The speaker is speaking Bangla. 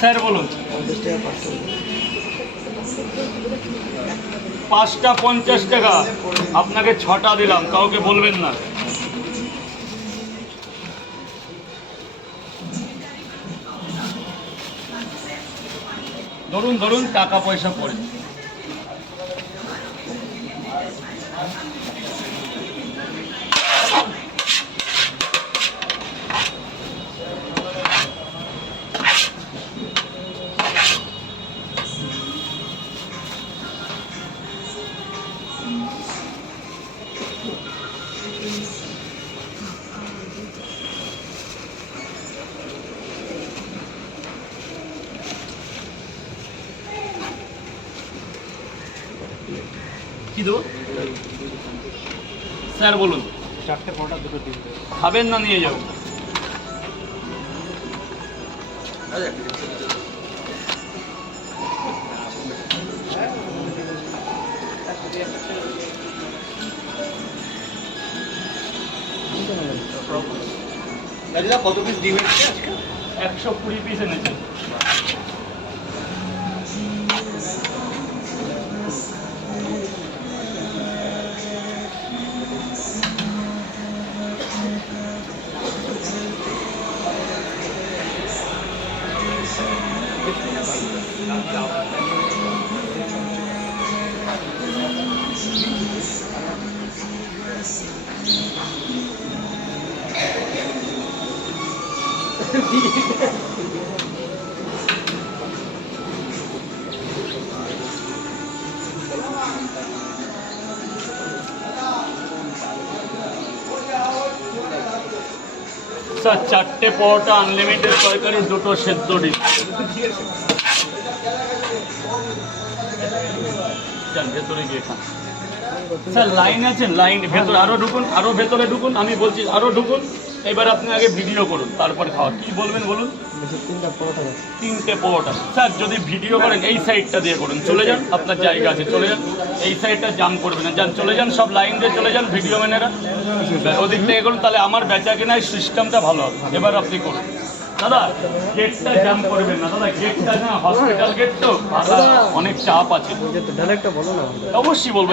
স্যার বলুন। 5টা 50 টাকা, আপনাকে 6টা দিলাম, কাউকে বলবেন না। ধরুন ধরুন টাকা পয়সা পড়ে। কি দেবো স্যার বলুন? 4টে পরোটা, 2টো ডিম। খাবেন না নিয়ে যাবো? দাদা কত পিস ডিম এনেছে আজকে? 120 পিস এনেছে। স্যার 4টে পরোটা, আনলিমিটেড তরকারি, 2টো সেদ্ধ ডিম। চল ভেতরে গিয়ে খান। স্যার লাইন আছে, লাইন ভেতরে আরো ঢুকুন, আরো ভেতরে ঢুকুন, আমি বলছি আরো ঢুকুন। এবার আপনি আগে ভিডিও করুন, তারপর খাওয়া। কি বলবেন বলুন? 3টে পরোটা। স্যার যদি ভিডিও করেন এই সাইডটা দিয়ে করুন, চলে যান, আপনার জায়গা আছে, চলে যান। এই সাইডটা জাম করবেন না, যান চলে যান, সব লাইন দিয়ে চলে যান, ভিডিও ম্যানেরা ওদিক থেকে করুন, তাহলে আমার বেচা কেনার সিস্টেমটা ভালো হবে। এবার আপনি করুন। দাদা গেটটা জাম করবেন না দাদা, গেটটা না হসপিটাল গেট তো, অনেক চাপ আছে। ডাইরেক্টটা বলো না। অবশ্যই বলবো।